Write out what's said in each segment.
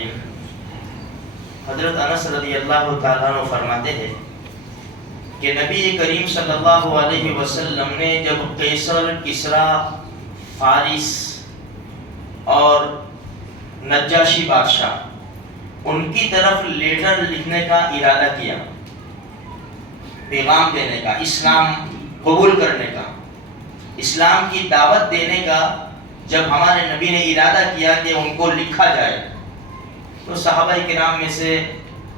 الرحیم۔ حضرت انس رضی اللہ تعالیٰ عنہ فرماتے ہیں کہ نبی کریم صلی اللہ علیہ وسلم نے جب قیصر، کسریٰ، فارس اور نجاشی بادشاہ ان کی طرف لیٹر لکھنے کا ارادہ کیا، پیغام دینے کا، اسلام قبول کرنے کا، اسلام کی دعوت دینے کا، جب ہمارے نبی نے ارادہ کیا کہ ان کو لکھا جائے، تو صحابہ کرام میں سے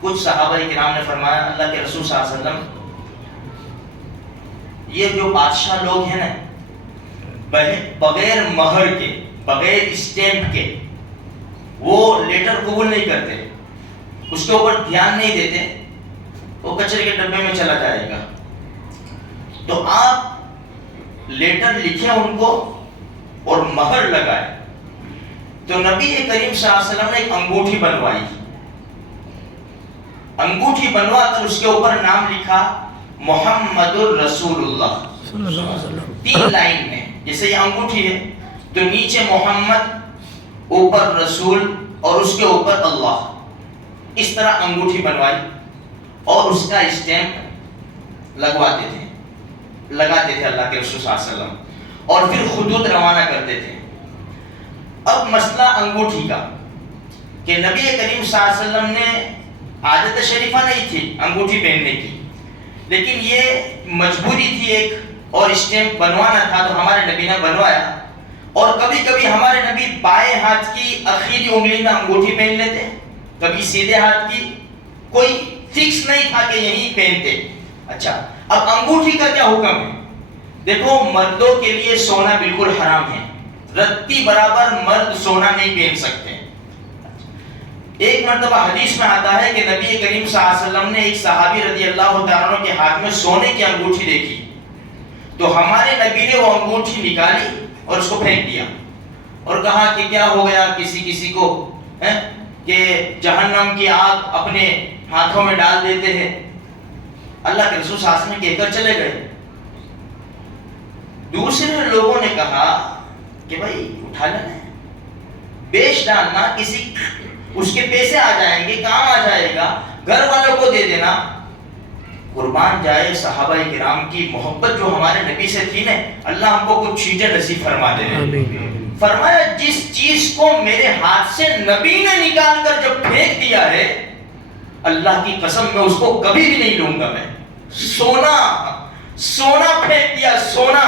کچھ صحابہ کرام نے فرمایا اللہ کے رسول صلی اللہ علیہ وسلم، یہ جو بادشاہ لوگ ہیں نا بغیر مہر کے، بغیر اسٹیمپ کے وہ لیٹر قبول نہیں کرتے، اس کے اوپر دھیان نہیں دیتے، وہ کچرے کے ڈبے میں چلا جائے گا۔ تو آپ لیٹر لکھیں ان کو اور مہر لگائے۔ تو نبی کریم صلی اللہ علیہ وسلم نے ایک انگوٹھی بنوائی، انگوٹھی بنوا کر اس کے اوپر نام لکھا محمد الرسول اللہ، 3 لائن میں، جیسے یہ انگوٹھی ہے تو نیچے محمد، اوپر رسول اور اس کے اوپر اللہ، اس طرح انگوٹھی بنوائی اور اس کا اسٹیمپ لگاتے تھے اللہ کے رسول صلی اللہ علیہ وسلم، اور پھر خطوط روانہ کرتے تھے۔ اب مسئلہ انگوٹھی کا کہ نبی کریم صلی اللہ علیہ وسلم نے عادت شریفہ نہیں تھی انگوٹھی پہننے کی، لیکن یہ مجبوری تھی ایک، اور اسٹیمپ بنوانا تھا تو ہمارے نبی نے بنوایا۔ اور کبھی کبھی ہمارے نبی بائیں ہاتھ کی آخری انگلی میں انگوٹھی پہن لیتے، کبھی سیدھے ہاتھ کی، کوئی فکس نہیں تھا کہ یہی پہنتے۔ اچھا، اب انگوٹھی کا کیا حکم ہے؟ دیکھو، مردوں کے لیے سونا بالکل حرام ہے، رتی برابر مرد سونا نہیں پہن سکتے۔ ایک مرتبہ حدیث میں آتا ہے کہ نبی کریم صلی اللہ علیہ وسلم نے ایک صحابی رضی اللہ تعالیٰ عنہ کے ہاتھ میں سونے کی انگوٹھی دیکھی، تو ہمارے نبی نے وہ انگوٹھی نکالی اور اس کو پھینک دیا اور کہا کہ کیا ہو گیا کسی کو کہ جہنم کی آگ اپنے ہاتھوں میں ڈال دیتے ہیں۔ اللہ کے رسول صلی اللہ علیہ وسلم کہہ کر چلے گئے۔ دوسرے لوگوں نے کہا کہ بھائی اٹھا لینا، بیچ ڈالنا، کسی اس کے پیسے آ جائیں گے، کام آ جائے گا، گھر والوں کو دے دینا۔ قربان جائے صحابہ کرام کی محبت جو ہمارے نبی سے تھی نا، اللہ ہم کو کچھ چیزیں نصیب فرما دے۔ فرمایا جس چیز کو میرے ہاتھ سے نبی نے نکال کر جب پھینک دیا ہے، اللہ کی قسم میں اس کو کبھی بھی نہیں لوں گا میں۔ سونا پھینک دیا، سونا،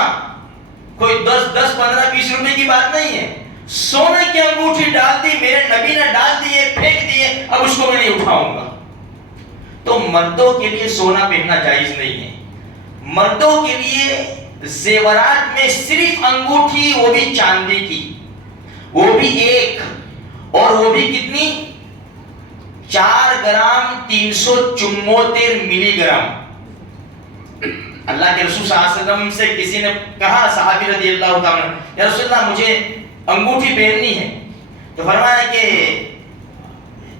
کوئی 10 15 20 روپے کی بات نہیں ہے، سونے کی انگوٹھی ڈال دی، میرے نبی نے ڈال دیے، پھینک دیے، اب اس کو میں نہیں اٹھاؤں گا۔ تو مردوں کے لیے سونا پہننا جائز نہیں ہے۔ مردوں کے لیے زیورات میں صرف انگوٹھی، وہ بھی چاندی کی، وہ بھی ایک، اور وہ بھی کتنی؟ 4 گرام 374 ملی گرام۔ اللہ کے رسول صلی اللہ علیہ وسلم سے کسی نے کہا، صحابی رضی اللہ تعالیٰ عنہ، یا رسول اللہ مجھے انگوٹھی پہننی ہے، تو فرمایا کہ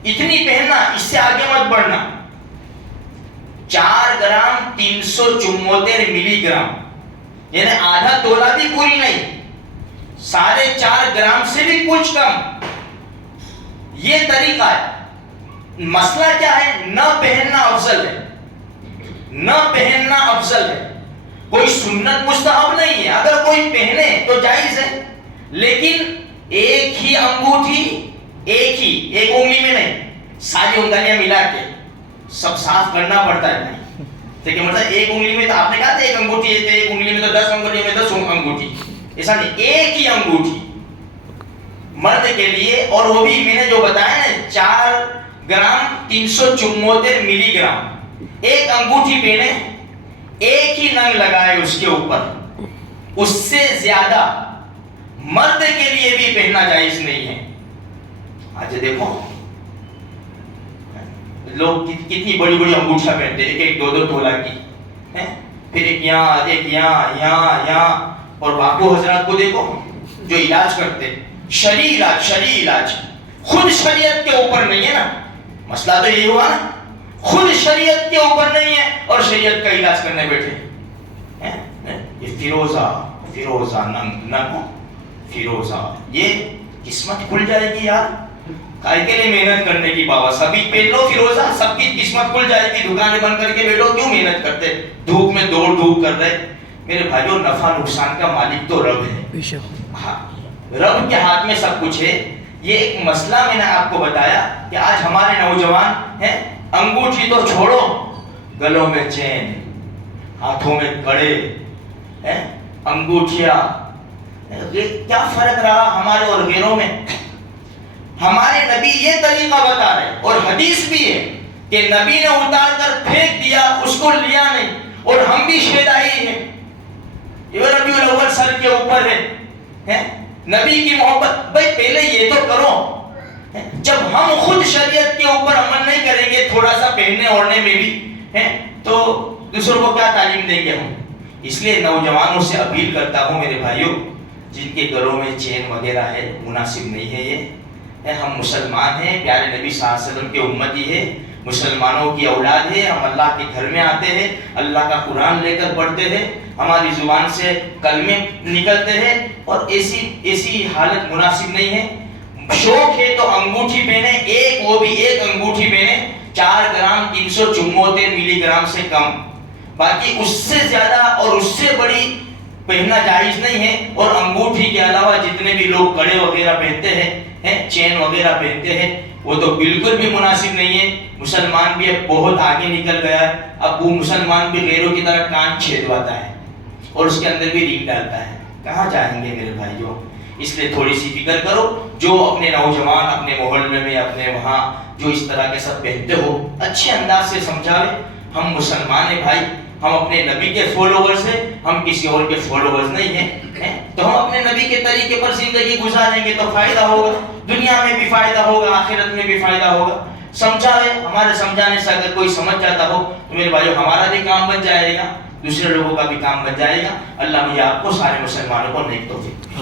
اتنی پہننا، اس سے آگے مت بڑھنا۔ 4 گرام 374 ملی گرام، یعنی آدھا تولہ بھی پوری نہیں، 4.5 گرام سے بھی کچھ کم۔ یہ طریقہ ہے۔ مسئلہ کیا ہے؟ نہ پہننا افضل ہے، نہ پہننا افضل ہے، کوئی سنت مستحب نہیں ہے۔ اگر کوئی پہنے تو جائز ہے، لیکن ایک ہی انگوٹھی، ایک انگلی میں نہیں، ساری انگلیاں ملا کے سب صاف کرنا پڑتا ہے بھائی۔ دیکھیں مطلب ایک انگلی میں تو آپ نے کہا تھا ایک انگوٹھی ہے، ایک انگلی میں تو 10 انگلی میں 10 انگوٹھی، ایسا نہیں، ایک ہی انگوٹھی مرد کے لیے۔ اور وہ بھی میں نے جو بتایا نا 4 گرام 374 ملی گرام، ایک انگوٹھی پہنے، ایک ہی ننگ لگائے اس کے اوپر، اس سے زیادہ مرد کے لیے بھی پہننا جائز نہیں ہے۔ آج دیکھو لوگ کتنی بڑی بڑی انگوٹھیاں پہنتے ہیں، ایک 2 تولہ کی، پھر ایک یہاں، اور باپو حضرات کو دیکھو جو علاج کرتے، شرعی علاج، خود شریعت کے اوپر نہیں ہے نا، مسئلہ تو یہی ہوا نا، خود شریعت کے اوپر نہیں ہے اور شریعت کا علاج کرنے بیٹھے۔ یہ فیروزہ، یہ قسمت کھل جائے گی یار، کائے کے لیے محنت کرنے کی بابا؟ سبھی پہن لو فیروزہ، سب کی قسمت کھل جائے گی، دکانیں بند کر کے بیٹھو، کیوں محنت کرتے؟ دھوپ میں دوڑ دھوپ کر رہے۔ میرے بھائیوں، نفع نقصان کا مالک تو رب ہے، ہاں رب کے ہاتھ میں سب کچھ ہے۔ یہ ایک مسئلہ میں نے آپ کو بتایا کہ آج ہمارے نوجوان ہیں، انگوٹھی تو چھوڑو، گلوں میں چین، ہاتھوں میں کڑے، انگوٹھیاں، کیا فرق رہا ہمارے اور غیروں میں؟ ہمارے نبی یہ طریقہ بتا رہے، اور حدیث بھی ہے کہ نبی نے اتار کر پھینک دیا، اس کو لیا نہیں، اور ہم بھی شیدائی ہیں، یہ ربیع الاول سر کے اوپر ہے، نبی کی محبت۔ بھائی پہلے یہ تو کرو، جب ہم خود شریعت کے اوپر عمل نہیں کریں گے تھوڑا سا پہننے اوڑھنے میں بھی، تو دوسروں کو کیا تعلیم دیں گے ہم؟ اس لیے نوجوانوں سے اپیل کرتا ہوں میرے بھائیوں، جن کے گھروں میں چین وغیرہ ہے، مناسب نہیں ہے یہ۔ ہم مسلمان ہیں، پیارے نبی صلی اللہ علیہ وسلم کے امتی ہے، مسلمانوں کی اولاد ہے، ہم اللہ کے گھر میں آتے ہیں، اللہ کا قرآن لے کر پڑھتے ہیں، ہماری زبان سے کلمے نکلتے ہیں، اور ایسی حالت مناسب نہیں ہے۔ شوق ہے تو انگوٹھی پہنے، ایک وہ بھی ایک انگوٹھی پہنے 4 گرام 374 ملی گرام سے کم، باقی اس سے زیادہ اور اس سے بڑی پہننا جائز نہیں ہے۔ اور انگوٹھی کے علاوہ جتنے بھی لوگ کڑے وغیرہ پہنتے ہیں، چین وغیرہ پہنتے ہیں، وہ تو بالکل بھی مناسب نہیں ہے۔ مسلمان بھی اب بہت آگے نکل گیا ہے، اب وہ مسلمان بھی غیروں کی طرح کان چھیدواتا ہے اور اس کے اندر بھی رنگ ڈالتا ہے۔ کہاں جائیں گے میرے بھائیوں؟ اس لیے تھوڑی سی فکر کرو، جو اپنے نوجوان اپنے محلے میں اپنے وہاں جو اس طرح کے سب پہنتے ہو، اچھے انداز سے سمجھاوے۔ ہم مسلمان ہیں بھائی، ہم اپنے نبی کے فالوورز ہیں، ہم کسی اور کے فالوورز نہیں ہیں، تو ہم اپنے نبی کے طریقے پر زندگی گزاریں گے تو فائدہ ہوگا، دنیا میں بھی فائدہ ہوگا، آخرت میں بھی فائدہ ہوگا۔ سمجھاوے، ہمارے سمجھانے سے اگر کوئی سمجھ جاتا ہو تو میرے بھائیو ہمارا بھی کام بن جائے گا، دوسرے لوگوں کا بھی کام بن جائے گا۔ اللہ مجھے آپ کو سارے مسلمانوں کو نیک توفیق۔